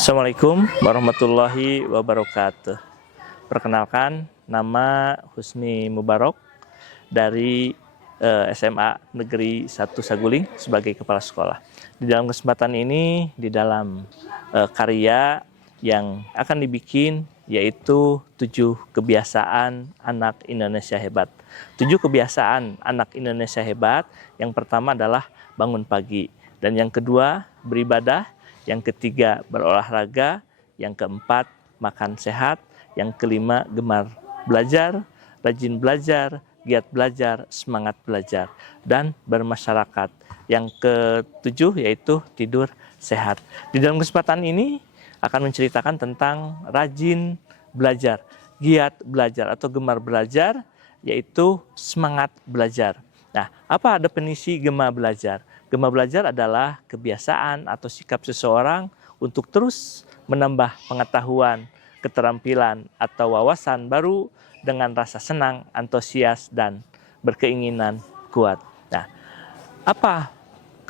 Assalamualaikum warahmatullahi wabarakatuh. Perkenalkan, nama Husni Mubarok dari SMA Negeri 1 Saguling sebagai kepala sekolah. Di dalam kesempatan ini, di dalam karya yang akan dibikin yaitu 7 kebiasaan anak Indonesia hebat. 7 kebiasaan anak Indonesia hebat, yang pertama adalah bangun pagi, dan yang kedua beribadah, yang ketiga berolahraga, yang keempat makan sehat, yang kelima gemar belajar, rajin belajar, giat belajar, semangat belajar, dan bermasyarakat. Yang ketujuh yaitu tidur sehat. Di dalam kesempatan ini akan menceritakan tentang rajin belajar, giat belajar atau gemar belajar, yaitu semangat belajar. Nah, apa definisi gemar belajar? Gemar belajar adalah kebiasaan atau sikap seseorang untuk terus menambah pengetahuan, keterampilan, atau wawasan baru dengan rasa senang, antusias, dan berkeinginan kuat. Nah, apa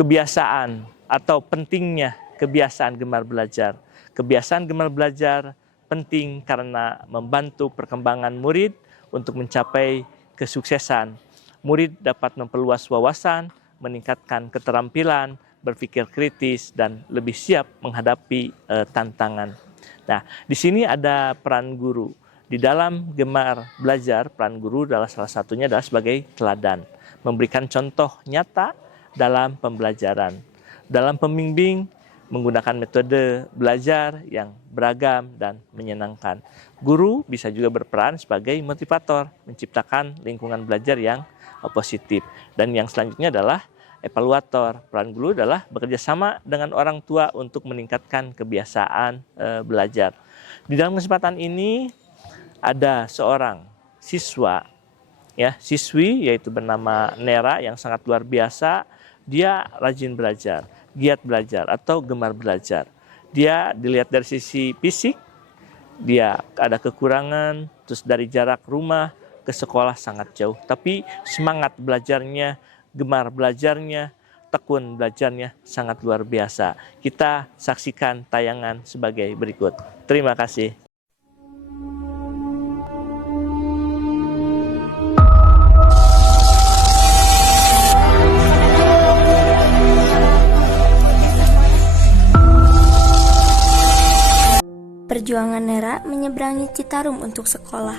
kebiasaan atau pentingnya kebiasaan gemar belajar? Kebiasaan gemar belajar penting karena membantu perkembangan murid untuk mencapai kesuksesan. Murid dapat memperluas wawasan, meningkatkan keterampilan, berpikir kritis, dan lebih siap menghadapi tantangan. Nah, di sini ada peran guru. Di dalam gemar belajar, peran guru adalah salah satunya adalah sebagai teladan, memberikan contoh nyata dalam pembelajaran. Dalam pembimbing, menggunakan metode belajar yang beragam dan menyenangkan. Guru bisa juga berperan sebagai motivator, menciptakan lingkungan belajar yang positif. Dan yang selanjutnya adalah evaluator. Peran guru adalah bekerja sama dengan orang tua untuk meningkatkan kebiasaan belajar. Di dalam kesempatan ini ada seorang siswi yaitu bernama Nera yang sangat luar biasa. Dia rajin belajar, giat belajar atau gemar belajar. Dia dilihat dari sisi fisik, dia ada kekurangan, terus dari jarak rumah ke sekolah sangat jauh. Tapi semangat belajarnya, gemar belajarnya, tekun belajarnya sangat luar biasa. Kita saksikan tayangan sebagai berikut. Terima kasih. Perjuangan Nera menyeberangi Citarum untuk sekolah.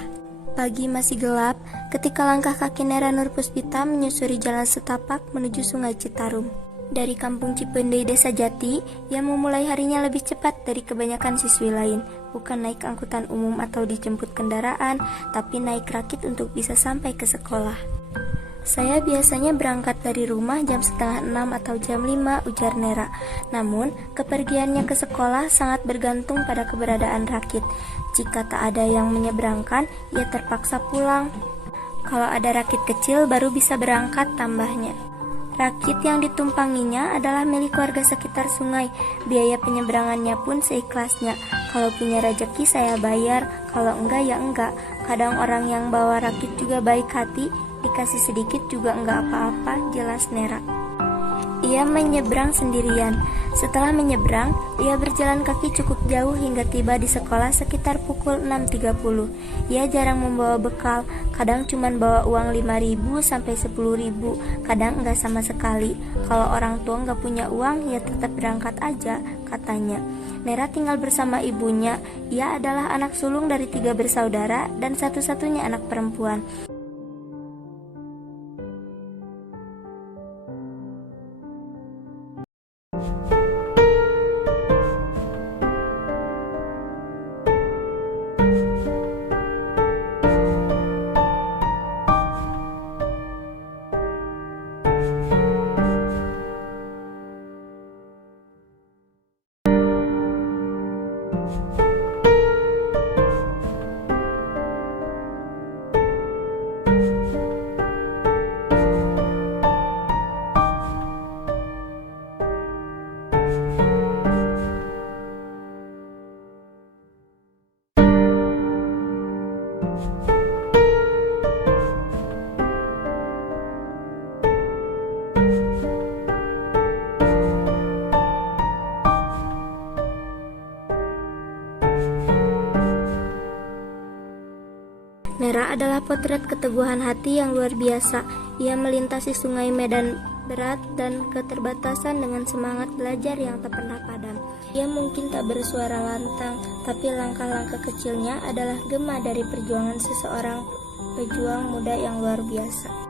Pagi masih gelap ketika langkah kaki Nera Nurpuspita menyusuri jalan setapak menuju Sungai Citarum. Dari kampung Cipendei Desa Jati, ia memulai harinya lebih cepat dari kebanyakan siswi lain. Bukan naik angkutan umum atau dijemput kendaraan, tapi naik rakit untuk bisa sampai ke sekolah. Saya biasanya berangkat dari rumah jam 5:30 atau jam 5, ujar Nera. Namun, kepergiannya ke sekolah sangat bergantung pada keberadaan rakit. Jika tak ada yang menyeberangkan, ia terpaksa pulang. Kalau ada rakit kecil, baru bisa berangkat, tambahnya. Rakit yang ditumpanginya adalah milik warga sekitar sungai. Biaya penyeberangannya pun seikhlasnya. Kalau punya rezeki saya bayar, kalau enggak ya enggak. Kadang orang yang bawa rakit juga baik hati, dikasih sedikit juga enggak apa-apa, jelas Nera. Ia menyeberang sendirian. Setelah menyeberang, ia berjalan kaki cukup jauh hingga tiba di sekolah sekitar pukul 6.30. Ia jarang membawa bekal, kadang cuma bawa uang 5.000 sampai 10.000, kadang enggak sama sekali. Kalau orang tua enggak punya uang, ya tetap berangkat aja, katanya. Nera tinggal bersama ibunya. Ia adalah anak sulung dari 3 bersaudara dan satu-satunya anak perempuan. Nera adalah potret keteguhan hati yang luar biasa. Ia melintasi sungai medan berat dan keterbatasan dengan semangat belajar yang tak pernah padam. Ia mungkin tak bersuara lantang, tapi langkah-langkah kecilnya adalah gema dari perjuangan seseorang pejuang muda yang luar biasa.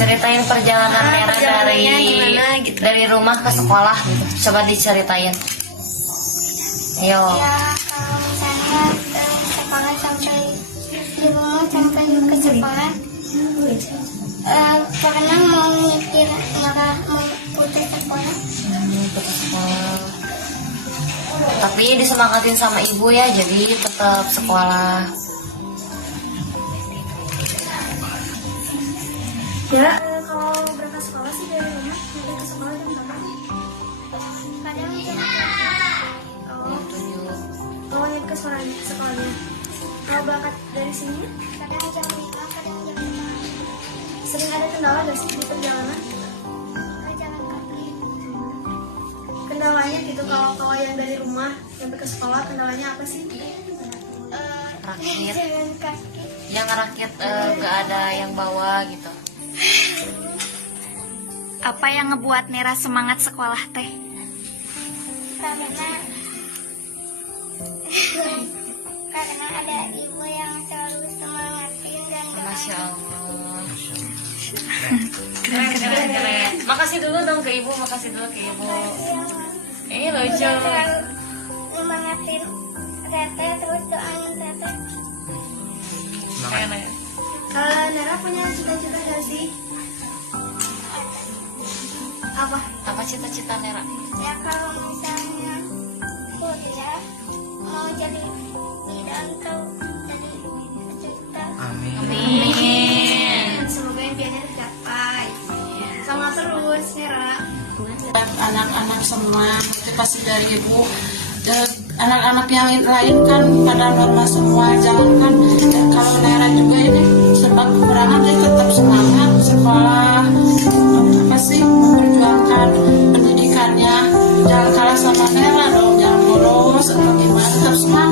Ceritain perjalanan Nera dari rumah ke sekolah gitu. Coba diceritain. Ayo. Ya kalau misalnya sekolah sampai di rumah sampai ke sekolah karena mau mikir nyerah mau putus sekolah. Tapi disemangatin sama ibu ya, jadi tetap sekolah. Ya, kalau berangkat sekolah sih dari rumah nanti ke sekolah jam berapa? Kadang Oh, nyampe ke sekolahnya. Kalau berangkat dari sini, kadang jam 5, kadang jam 5 sering ada kendala nggak sih di perjalanan? ke jalan kaki. Kendalanya gitu kalau yang dari rumah sampai ke sekolah, kendalanya apa sih? Rakit. Jalan kaki Yang ngerakit gak ada yang bawa gitu. Apa yang ngebuat Nera semangat sekolah teh? karena ada ibu yang selalu semangatin dan Masya Allah. Keren. Makasih dulu dong ke ibu, makasih dulu ke ibu. Ini lucu. selalu nyemangatin Teteh, terus doain Teteh. Keren. Kalau Nera punya cita-cita nggak sih? Apa? Apa cita-cita Nera? Ya kalau misalnya kuliah mau jadi bidan atau jadi peserta. Amin. Semoga impiannya tercapai. Semangat terus, Nera. Anak-anak semua motivasi dari ibu. Anak-anak yang lain kan pada normal semua, jangankan kalau Nera juga ini serba kekurangan, dia tetap semangat sekolah, apa sih memperjuangkan pendidikannya. Jangan kalah sama Nera dong, jangan bolos atau gimana, tetap semangat.